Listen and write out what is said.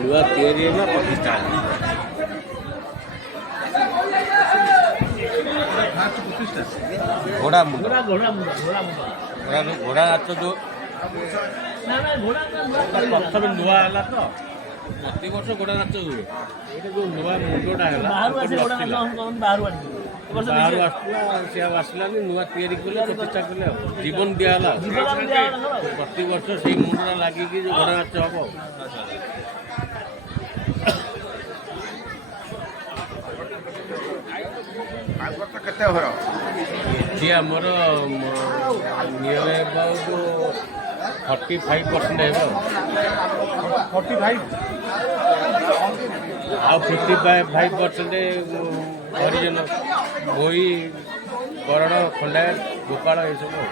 ନୂଆ ତିଆରି ହେଲା ପ୍ରତିଷ୍ଠା ହେଲା। ଘୋଡ଼ା ମୁଣ୍ଡ ଘୋଡ଼ା ନାଚ ଯେଉଁ ପ୍ରଥମେ ନୂଆ ହେଲା ତ ପ୍ରତିବର୍ଷ ଘୋଡ଼ା ନାଚ ହୁଏ। ଏଇଟା ଯେଉଁ ନୂଆ ମୁଣ୍ଡଟା ହେଲା ବାହାରୁ ଆସିଥିଲା, ସେ ଆଉ ଆସିଲାନି, ନୂଆ ତିଆରି କଲେ ପ୍ରତିଷ୍ଠା କଲେ ଆଉ ଜୀବନ ଦିଆହେଲା। ପ୍ରତିବର୍ଷ ସେଇ ମୁଣ୍ଡଟା ଲାଗିକି ଯେଉଁ ଘୋଡ଼ା ନାଚ ହବ। କେତେ ଘର ଏଠି ଆମର ନିୟର ଏବାଉଟ୍ 45% ହେବ। 45 ଆଉ 55% ହରିଜନ, ଭୋଇ, ବରଣ, ଖଣ୍ଡାୟତ, ଗୋପାଳ ଏସବୁ।